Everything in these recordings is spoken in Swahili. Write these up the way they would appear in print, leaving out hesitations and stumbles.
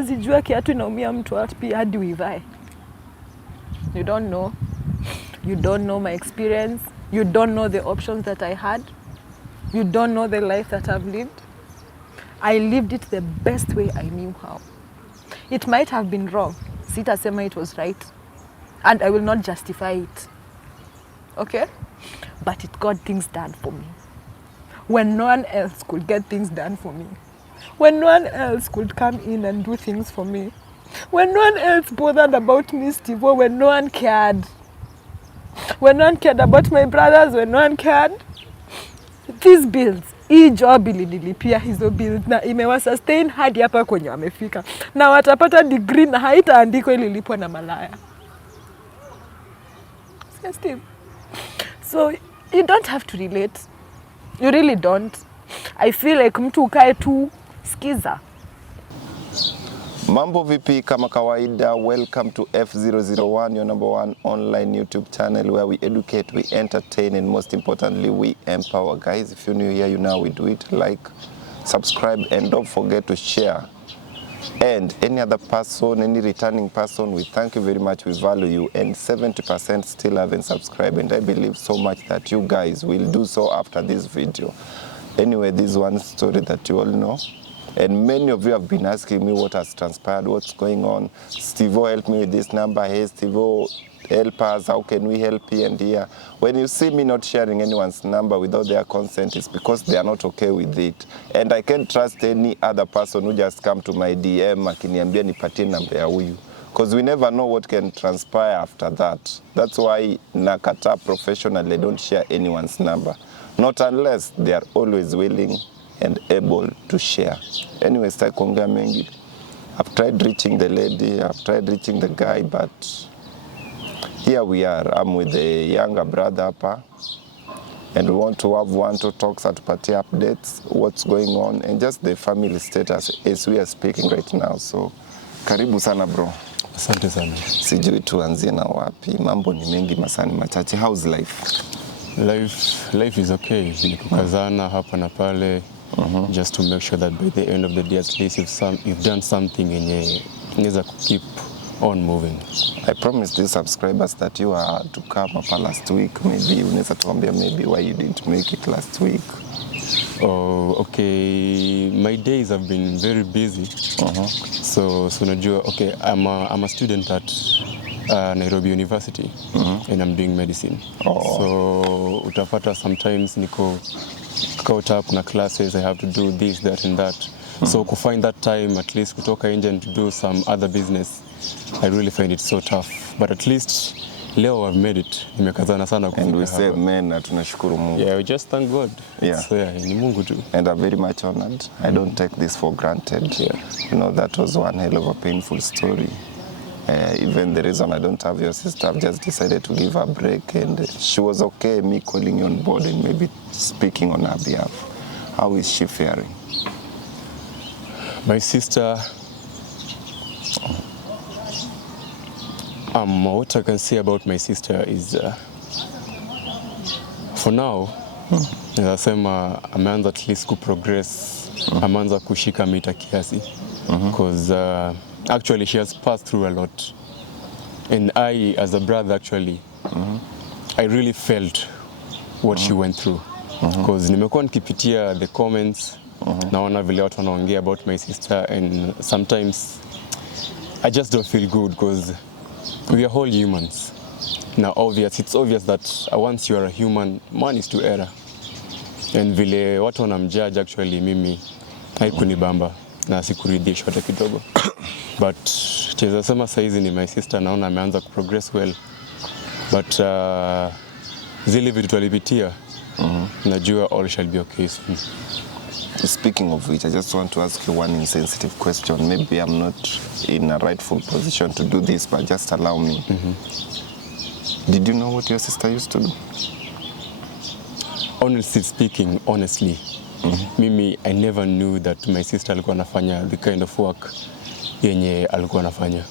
huwezi jua kiatu inaumia mtu wapi hadi uivae. You don't know. You don't know my experience. You don't know the options that I had. You don't know the life that I've lived. I lived it the best way I knew how. It might have been wrong. Sitasema it was right. And I will not justify it. Okay? But it got things done for me. When no one else could get things done for me. When no one else could come in and do things for me. When no one else bothered about me, Steve, when no one cared. When no one cared about my brothers, when no one cared. These bills, hii job ilinilipia hizo bills na imewa sustain hadi hapa kwenye wamefika. Na watapata degree na haitaandikwa ililipwa na malaya. Yes, Steve. So you don't have to relate. You really don't. I feel like mtu ukae tu skiza. Mambo vipi kama kawaida, welcome to F001, your number one online YouTube channel where we educate, we entertain, and most importantly, we empower. Guys, if you're new here, you know we do it. Like, subscribe, and don't forget to share. And any other person, any returning person, we thank you very much, we value you. And 70% still haven't subscribed, and I believe so much that you guys will do so after this video. Anyway, this is one story that you all know. And many of you have been asking me what has transpired, what's going on. Steve-O, help me with this number. Hey, Steve-O, help us. How can we help here and here? When you see me not sharing anyone's number without their consent, it's because they are not okay with it. And I can't trust any other person who just come to my DM akiniambia nipatie namba ya huyu. Because we never know what can transpire after that. That's why nakata professionally don't share anyone's number. Not unless they are always willing and able to share. Anyway, sitaki kuongea mengi. I've tried reaching the lady, I've tried reaching the guy, but here we are. I'm with the younger brother hapa, and we want to have one to talk, atupatie updates, what's going on, and just the family status as we are speaking right now. So, karibu sana bro. Asante sana. Sijui tuanzie na wapi. Mambo ni mengi, masani machache. How's life? Life is okay. Ni kukazana hapa na pale. Just to make sure that by the end of the day at least you've done something yenye inaweza keep on moving. I promised these subscribers that you are to come up last week. Maybe unaweza tuambia maybe why you didn't make it last week. Oh, okay. My days have been very busy. So unajua, okay, I'm a student at Nairobi University, and I'm doing medicine. So utapata sometimes niko caught up na classes, I have to do this, that and that. So to find that time at least kutoka nje and to do some other business, I really find it so tough. But at least leo I've made it. Nimekazana sana kufika hapa. And we say amen na tunashukuru Mungu. Yeah, we just thank God. Yeah. So yeah, ni Mungu tu. And I'm very much honored. I don't take this for granted. Yeah. You know, that was one hell of a painful story. Even the reason I don't have your sister, I've just decided to give her a break, and she was okay me calling you on board and maybe speaking on her behalf. How is she faring? My sister, what I can say about my sister is, for now, nasema ameanza at least progress, ameanza kushika mita kiasi, because actually she has passed through a lot, and I, as a brother, actually, I really felt what she went through, because nimekuwa nikipitia the comments, naona vile watu wanaongea about my sister, and sometimes I just don't feel good because we are all humans. Now it's obvious that once you are a human, man is to error. And vile watu wanamjudge, actually mimi haikunibamba na sikuridhishwa hata kidogo. But cheza sema saizi ni my sister, naona ameanza kuprogress well. But zile vitu tulipitia, najua all shall be okay soon. Speaking of which, I just want to ask you one insensitive question. Maybe I'm not in a rightful position to do this, but just allow me. Did you know what your sister used to do? Honestly speaking, mimi, I never knew that my sister alikuwa anafanya the kind of work yenye alikuwa anafanya.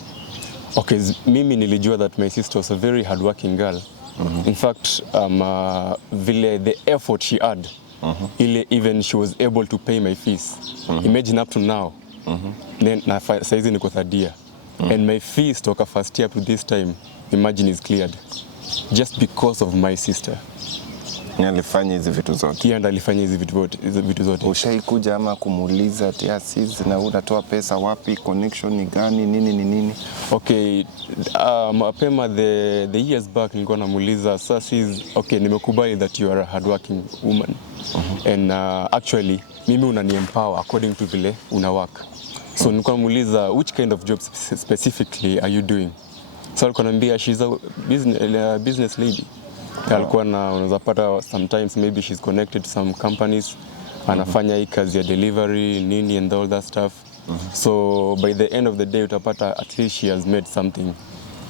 Okay, mimi nilijua that my sister was a very hardworking girl. In fact, vile the effort she had, even she was able to pay my fees. Imagine up to now, Then na saizi niko third year. And my fees toka first year up to this time, imagine, is cleared just because of my sister. Alifanya hizi vitu zote. Yeye ndo alifanya hizi vitu zote. Ushaikuja ama kumuuliza ati Aziz, na unatoa pesa wapi, connection ni gani, nini? Okay, mapema the years back nilikuwa namuuliza sasa, okay, nimekubali that you are a hardworking woman. And actually mimi unani-empower according to vile una work. So nilikuwa namuuliza which kind of jobs specifically are you doing? So alikuwa ananiambia she's a business lady. Alikuwa na unaweza pata sometimes maybe she's connected to some companies, anafanya hii kazi ya delivery nini and all that stuff. So by the end of the day utapata at least she has made something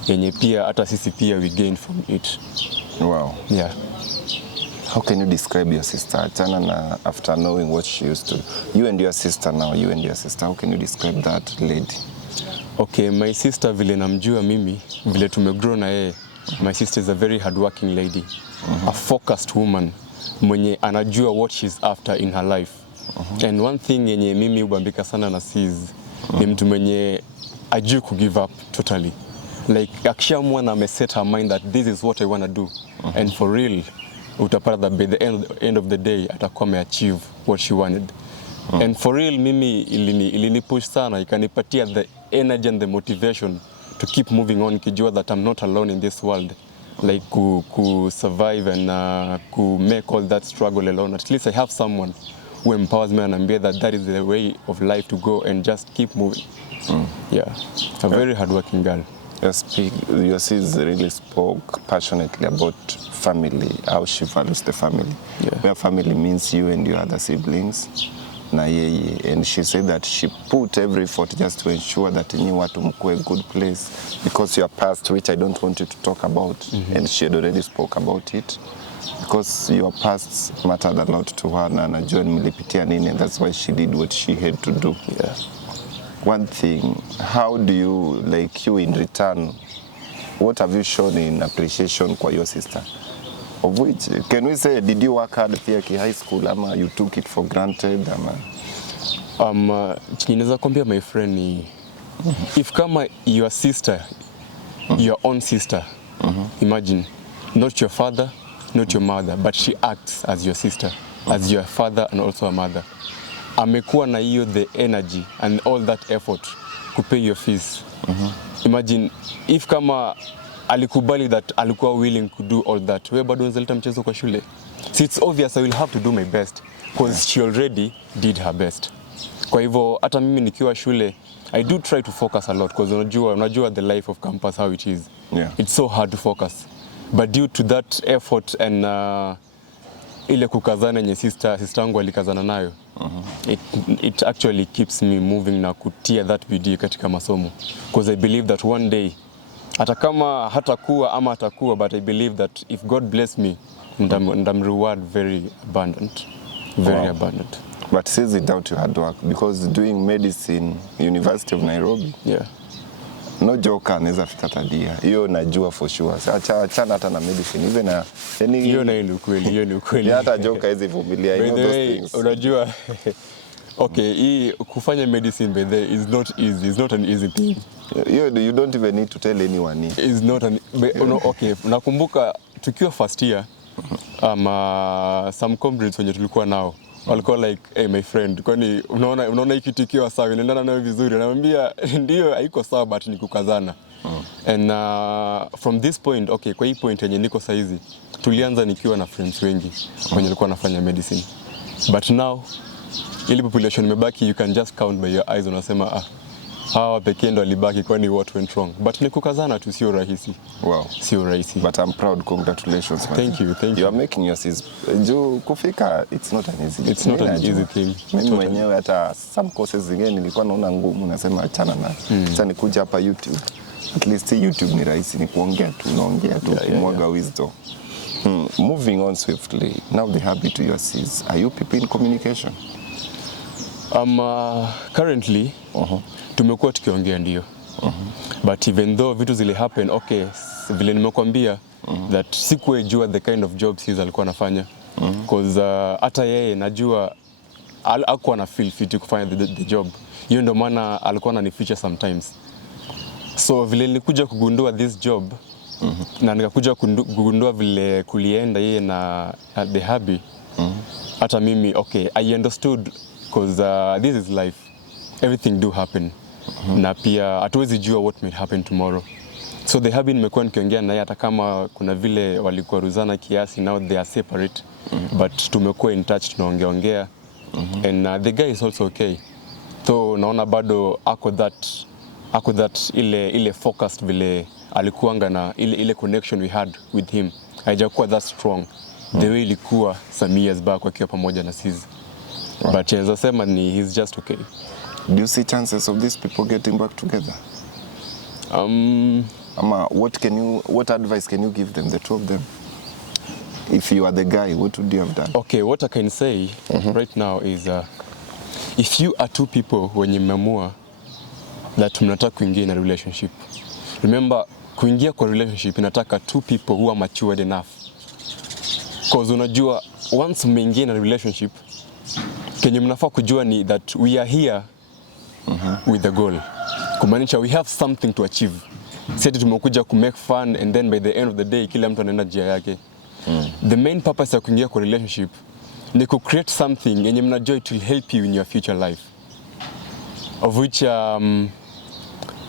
yenye pia hata sisi pia we gain from it. Wow. Yeah. How can you describe your sister? Achana na after knowing what she used to. You and your sister now, how can you describe that lady? Okay, my sister vile namjua mimi, vile tumegrow na yeye. My sister is a very hardworking lady, a focused woman, mwenye anajua what she's after in her life. And one thing yenye mimi ubambika sana na sis, ni mtu mwenye ajui ku give up totally. Like akishaamua na ameset her mind that this is what I want to do. And for real, utapata that by the end of the day, atakuwa ameachieve what she wanted. And for real, mimi ilini push sana, ikanipatia the energy and the motivation to keep moving on, kijua that I'm not alone in this world, like ku survive and ku make all that struggle alone. At least I have someone who empowers me and ambia that is the way of life to go and just keep moving. Yeah, a very hardworking girl. Your sis really spoke passionately about family, how she values the family. Yeah. Where family means you and your other siblings. Na yeye, and she said that she put every effort just to ensure that you watu mkue a good place because your past, which I don't want you to talk about, and she had already spoke about it, because your past mattered a lot to her na najua mlipitia nini, and that's why she did what she had to do. Yeah. One thing, how do you, like you in return, what have you shown in appreciation kwa your sister? Of which, can we say, did you work hard pia ki high school ama you took it for granted ama? Ninaweza kwambia my friend ni, if kama your sister, your own sister, imagine, not your father, not your mother, but she acts as your sister, as your father and also a mother. Amekuwa na hiyo the energy and all that effort to pay your fees. Imagine, if kama alikubali that alikuwa willing to do all that, wewe bado unazaleta mchezo kwa shule. So it's obvious I will have to do my best because she already did her best. Kwa hivyo hata mimi nikiwa shule, I do try to focus a lot because unajua the life of campus how it is. Yeah. It's so hard to focus. But due to that effort and ile kukazana yenye sister yangu alikazana nayo, it actually keeps me moving na kutia that bidii katika masomo. Because I believe that one day, hata kama hatakuwa ama atakuwa, but I believe that if God bless me, ndam reward very abundant. Very abundant. But says it doubt your hard work because doing medicine, University of Nairobi. Yeah. No joke anaweza fika tadia. Hiyo najua for sure. Achana hata na medicine. Even na hiyo ni ukweli. Hata joke hizi vumilia. I know those things. Unajua okay, hii kufanya medicine by the is not easy. It's not an easy thing. You don't even need to tell anyone. It's not an okay, nakumbuka tukiwa first year some comrades wenye tulikuwa nao walikuwa like, hey my friend, kwani unaona hiki kitu kiwa sawa, inaendana nayo vizuri? Anamwambia ndio haiko sawa but ni kukazana. And from this point, okay, kwa hii point yenye niko saizi, tulianza nikiwa na friends wengi wenye walikuwa wanafanya medicine. But now ile population imebaki, you can just count by your eyes, unasema hawa pekee ndo walibaki, kwani what went wrong? But ni kukazana tu, sio rahisi. Wow. Sio rahisi. But I'm proud. Congratulations. Thank you. You are making your sis. Kufika, it's not an easy thing. It's not an easy thing. Mimi mwenyewe hata some courses zingine nilikuwa naona ngumu, nasema achana na. Sasa nikuja hapa YouTube. At least YouTube ni rahisi, ni kuongea tu, unaongea tu, kumwaga wisdom. Moving on swiftly. Now the habit to your sis. Are you people in communication? Currently, tumekuwa tukiongea ndio. But even though vitu zile happen, okay, vile nimekuambia that sikuejua the kind of jobs hizo alikuwa anafanya. Because hata yeye najua hakuwa na feel fit kufanya the job. hiyo ndo maana alikuwa ananificha sometimes. So vile nilikuja kugundua this job na nikakuja kugundua vile kulienda yeye na the hubby, hata mimi okay, I understood because this is life, everything do happen, na pia hatuwezi jua what may happen tomorrow. So the hubby nimekuwa nikiongea naye, hata kama kuna vile walikuwa ruzana kiasi, now they are separate, but tumekuwa in touch, tunaongeongea, and the guy is also okay. So naona bado ako that ile focused vile alikuanga, na ile connection we had with him haijakuwa that strong the way ilikuwa some years back wakiwa pamoja na sisi. But as I said, he's just okay. Do you see chances of these people getting back together? What advice can you give them, the two of them? If you are the guy, what would you have done? Okay, what I can say right now is if you are two people wenye mmeamua that mnataka kuingia in a relationship, remember kuingia kwa relationship inataka two people who are matured enough. Because unajua once mmeingia in a relationship, kenye mnafaa kujua ni that we are here with the goal. Kumaanisha we have something to achieve. Sisi tumekuja ku make fun and then by the end of the day kila mtu anaenda njia yake. The main purpose ya kuingia kwa relationship ni ku create something yenye mnajua it will help you in your future life. Of which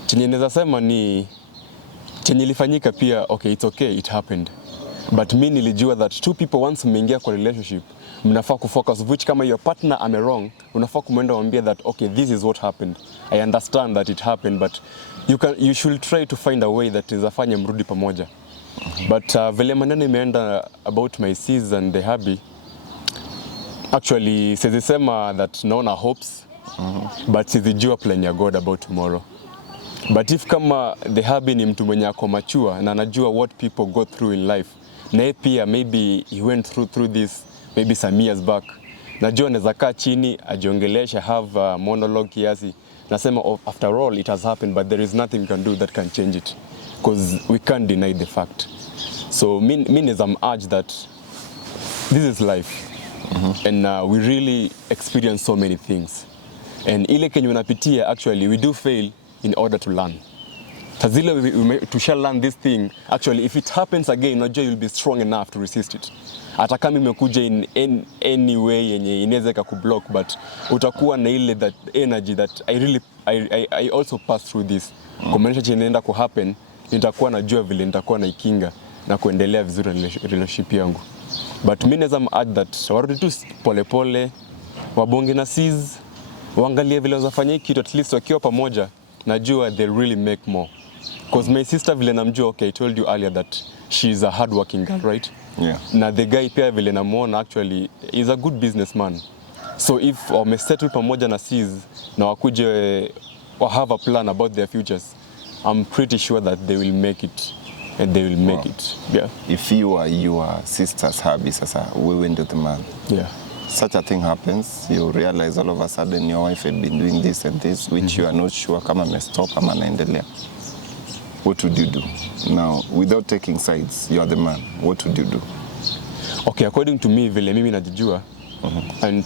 chenye naweza sema ni chenye ilifanyika pia, okay, it's okay, it happened. But mimi nilijua that two people once mmeingia kwa relationship, mnafaa kufocus, of which kama your partner ame wrong, unafaa kumwenda mwambie that okay, this is what happened. I understand that it happened, but you should try to find a way that izafanye mrudi pamoja. But vile maneno imeenda about my sis and the hubby, actually sizisema that naona hopes, but sizijua plan ya God about tomorrow. But if kama the hubby ni mtu mwenye ako mature na anajua what people go through in life, na pia maybe he went through this maybe some years back, najua anaweza kaa chini ajiongelesha, have a monologue kiasi, nasema after all it has happened, but there is nothing we can do that can change it, because we can't deny the fact. So me as I'm urged that this is life, and we really experience so many things, and ile kenye unapitia actually we do fail in order to learn. Tazile to shall learn this thing, actually if it happens again, unajua you'll be strong enough to resist it. Hata kama imekuja in any way yenye inaweza kublock, but utakuwa na ile that energy that I also pass through this. Kumaanisha chenye inaenda ku happen, nitakuwa najua vile nitakuwa na ikinga na kuendelea vizuri na relationship yangu. But mimi naweza add that warudi tu pole wabonge na sis, waangalie vile wazafanya kitu, at least wakiwa pamoja najua they really make more. Because my sister vile namjua, okay, I told you earlier that she is a hardworking girl, right? Yeah. Na the guy pia vile namuona actually is a good businessman. So if wamesettle pamoja na sis na wakuje have a plan about their futures, I'm pretty sure that they will make it, and they will make it. Yeah. If you are your sister's hubby, sasa wewe ndio the man. Yeah. Such a thing happens, you realize all of a sudden your wife had been doing this and this, which you are not sure kama amestop ama anaendelea. What would you do? Now, without taking sides, you are the man. What would you do? Okay, according to me, vile mimi najijua, and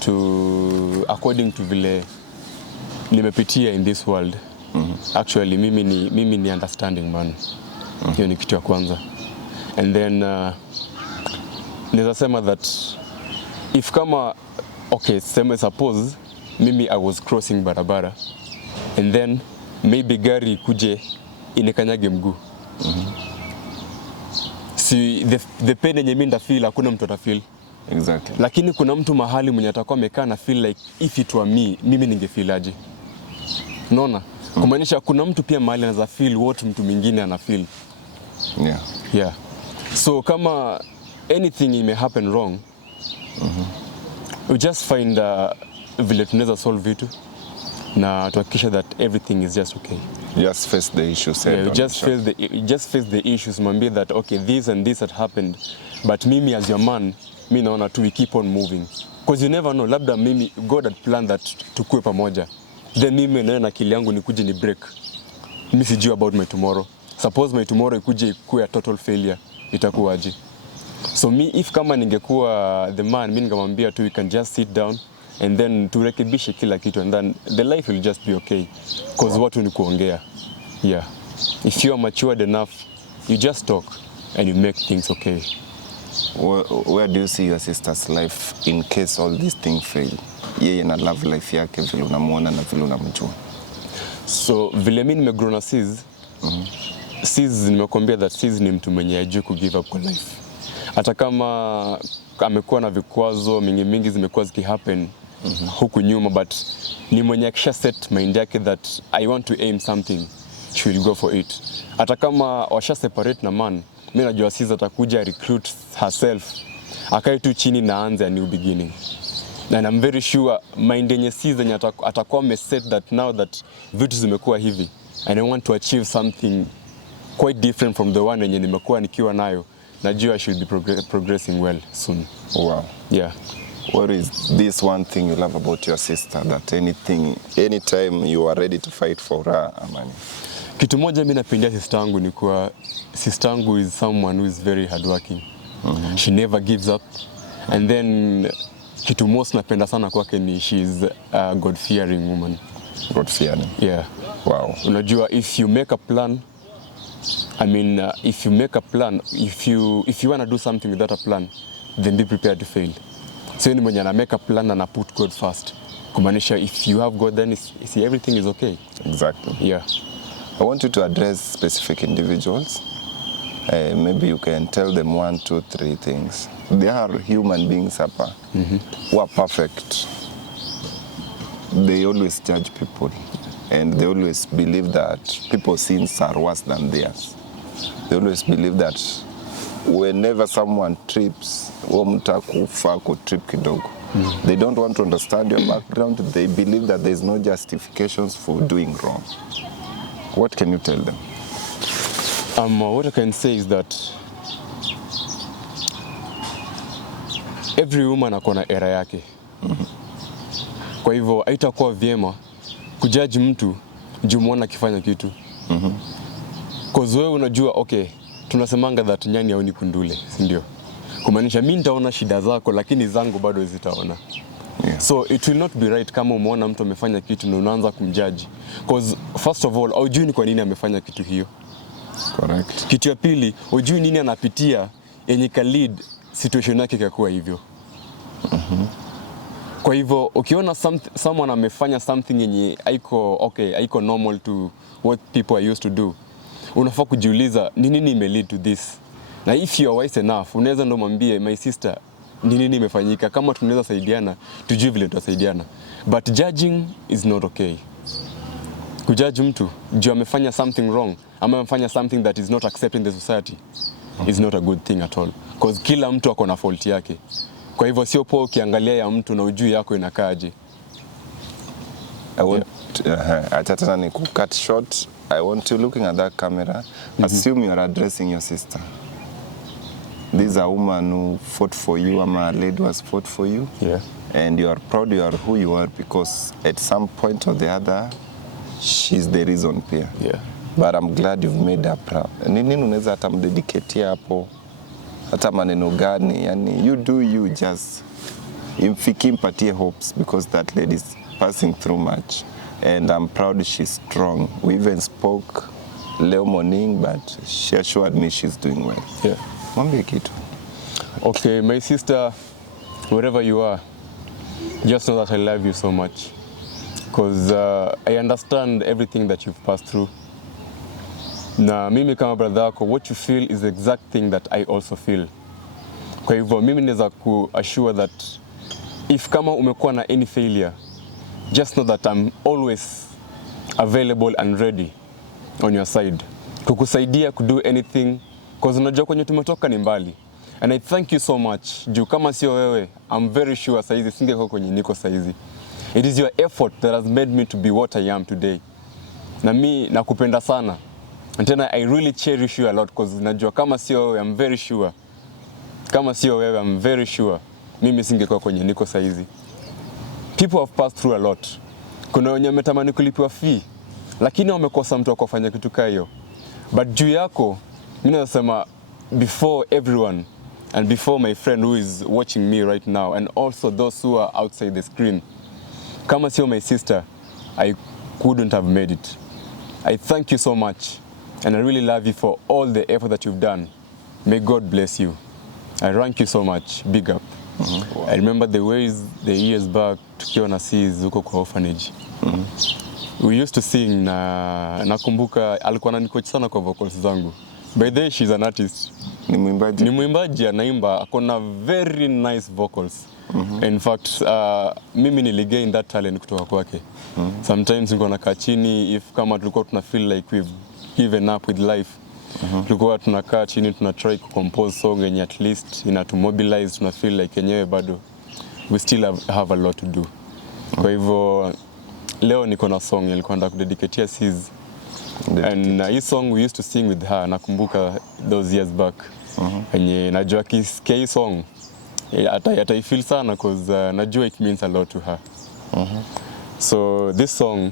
according to vile nimepitia in this world, actually mimi ni understanding man. Hiyo ni kitu ya kwanza. And then naweza sema that if kama, okay, suppose mimi I was crossing barabara and then maybe gari kuje inikanyage mguu. Si the pain yenye mimi ndafeel hakuna mtu atafeel. Exactly. Lakini kuna mtu mahali mwenye atakuwa amekaa na feel like if it were me, mimi ningefeel aje. Unaona? Kumaanisha kuna mtu pia mahali anaweza feel what mtu mwingine ana feel. Yeah. Yeah. So kama anything may happen wrong, we just find vile tunaweza solve vitu na tuhakikisha that everything is just okay. Just face the issues. Yeah, just face the issues. Mwambie that okay, this and this had happened, but mimi as your man, mi naona tu we keep on moving, because you never know, labda mimi God had planned that tukue pamoja, then mimi na akili yangu nikuje ni break. Mimi sijui about my tomorrow. Suppose my tomorrow ikuje ikuwe a total failure, itakuwaje? So me, if kama ningekuwa the man, mimi ningemwambia tu we can just sit down and then turekebishe kila kitu, and then the life will just be okay, because watu ni kuongea. Yeah, if you are matured enough, you just talk and you make things okay. Where do you see your sister's life in case all these things fail? Yeye na love life yake vile unamuona na vile unamjua. So vile mimi nimegrow na Sis, Sis nimekuambia that Sis ni mtu mwenye hajui ku give up kwa life. Hata kama amekuwa na vikwazo mingi zimekuwa zikihappen huku nyuma, but ni mwenye akisha set mind yake that I want to aim something, she will go for it. Hata kama washa separate na man, mimi najua Sis atakuja recruit herself, akae tu chini na aanze a new beginning. And I'm very sure mind yenye Sis yenye atakuwa ameset that now that vitu zimekuwa hivi and I want to achieve something quite different from the one yenye nimekuwa nikiwa nayo, najua I should be progressing well soon. Wow. Yeah. What is this one thing you love about your sister that anytime you are ready to fight for her, Amani? Kitu moja mimi napenda sister yangu ni kuwa sister yangu is someone who is very hardworking. She never gives up. And then kitu most napenda sana kwake ni she's a God-fearing woman. God-fearing? Yeah. Wow. Unajua, if you make a plan, if you make a plan, if you want to do something without a plan, then be prepared to fail. So ni mwenye ana make a plan and put God first. Kumaanisha if you have God, then everything is okay. Exactly. Yeah. I want you to address specific individuals. Maybe you can tell them 1, 2, 3 things. They are human beings who are perfect. They always judge people, and they always believe that people's sins are worse than theirs. They always believe that whenever someone trips, trip kidogo. They don't want to understand your background. They believe that there's no justifications for doing wrong. What can you tell them? What I can say is that every woman akona era yake. Kwa hivyo haitakuwa vyema kujudge mtu juu muona akifanya kitu. Cause wewe unajua, okay, tunasemanga that nyani haoni kundule, si ndio? Kumaanisha mimi nitaona shida zako lakini zangu bado zitaona. Yeah. So it will not be right kama umeona mtu amefanya kitu na unaanza kumjudge. Cause first of all, hujui ni kwa nini amefanya kitu hiyo. Correct. Kitu ya pili, hujui nini anapitia yenye ka lead situation yake ikakuwa hivyo. Kwa hivyo ukiona someone amefanya something yenye haiko normal to what people are used to do, unafaa kujiuliza ni nini ime lead to this. Na if you are wise enough, unaweza ndo mwambie, my sister, ni nini imefanyika, kama tunaweza saidiana tujue vile tutasaidiana. But judging is not okay. Kujudge mtu juu amefanya something wrong ama amefanya something that is not accepted in the society is not a good thing at all, because kila mtu ako na fault yake. Kwa hivyo sio poa ukiangalia ya mtu na ujui yako inakaaje. I want atatana ni cut short. I want you looking at that camera. Assume you are addressing your sister. This is a woman who fought for you, a lady who has fought for you. Yeah. And you are proud you are who you are because at some point or the other she's the reason pia. Yeah. But I'm glad you've made her proud. Nini unaweza hata mdedicate hapo? Hata maneno gani? Yani you do you, just mpatie hopes because that lady is passing through much. And I'm proud she's strong. We even spoke leo morning, but she assured me she's doing well. Yeah. Mwambie kitu. Okay, my sister, wherever you are, just know that I love you so much. Because I understand everything that you've passed through. Na mimi kama brother yako, what you feel is the exact thing that I also feel. Kwa hivyo mimi naweza ku-assure that if kama umekuwa na any failure, just know that I'm always available and ready on your side. Kukusaidia kudo anything, because unajua kwenye tumetoka ni mbali. And I thank you so much. Juu kama sio wewe, I'm very sure saizi singekuwa kwenye niko saizi. It is your effort that has made me to be what I am today. Na mi nakupenda sana. And then I really cherish you a lot because najua kama sio wewe, I'm very sure. Kama sio wewe, I'm very sure mimi singekuwa kwenye niko saizi. People have passed through a lot. Kuna wenye wametamani kulipiwa fee, lakini wamekosa mtu wa kufanya kitu kama hiyo. But juu yako, mimi nasema before everyone and before my friend who is watching me right now and also those who are outside the screen, Kama sio my sister, I couldn't have made it. I thank you so much, and I really love you for all the effort that you've done. May God bless you. I rank you so much. Big up. Wow. I remember the years back tukiwa na sis huko kwa orphanage. We used to sing na nakumbuka alikuwa ananicoach sana kwa vocals zangu. By the way, she's an artist. Ni mwimbaji. Ni mwimbaji anaimba, akona very nice vocals. In fact, mimi niligain that talent kutoka kwake. Sometimes niko nakaa chini, if kama tulikuwa tuna feel like we've given up with life, tulikuwa tunakaa chini tuna try to compose song yenye at least inatumobilize, tuna feel like yenyewe bado we still have a lot to do. Kwa hivyo leo niko na song nilikuwa nataka kudedicatea sis. And his song we used to sing with her, nakumbuka those years back. Yenye najua kisikia hii song ataifeel sana because najua it means a lot to her. So this song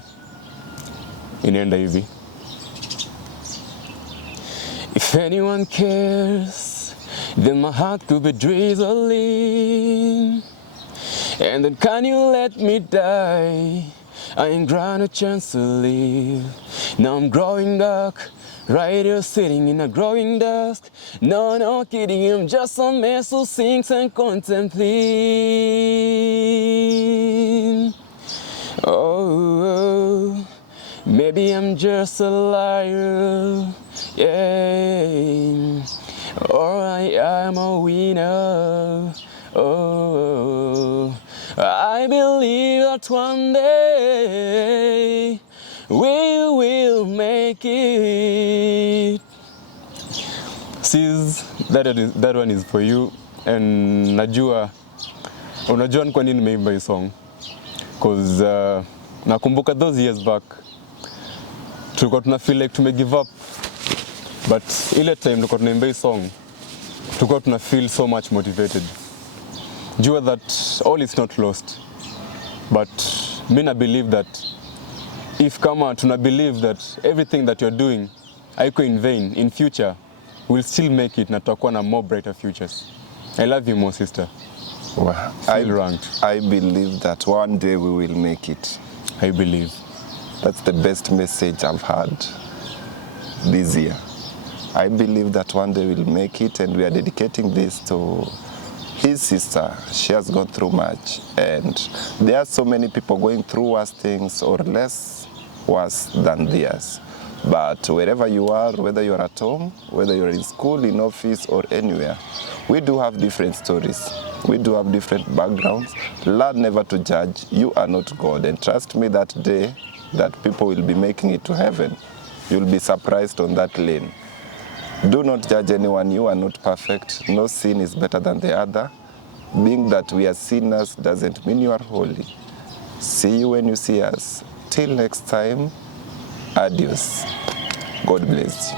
inaenda hivi. If anyone cares, then my heart could be drizzling. And then can you let me die? I ain't granted a chance to live. Now I'm growing dark, right here sitting in a growing dusk. No, no kidding, I'm just a mess who sings and contemplates. Oh, maybe I'm just a liar, yeah, or I am a winner. Oh, I believe that one day we will make it. Sis, that one is for you. And unajua ni kwa nini nimeimba hii song? Because nakumbuka those years back tulikuwa tuna feel like tume give up, but ile time tulikuwa tunaimba hii song tulikuwa tuna feel so much motivated. Jua that all is not lost, but I believe that if kama tuna believe that everything that you're doing haiko in vain, in future we'll still make it na tutakuwa na more brighter futures. I love you more, sister. Well, I believe that one day we will make it. I believe. That's the best message I've had this year. I believe that one day we'll make it, and we are dedicating this to his sister. She has gone through much, and there are so many people going through worse things or less worse than theirs. But wherever you are, whether you're at home, whether you're in school, in office, or anywhere, we do have different stories. We do have different backgrounds. Learn never to judge. You are not God. And trust me, that day that people will be making it to heaven, you'll be surprised on that lane. Do not judge anyone. You are not perfect. No sin is better than the other. Being that we are sinners doesn't mean you are holy. See you when you see us. Till next time, adios. God bless you.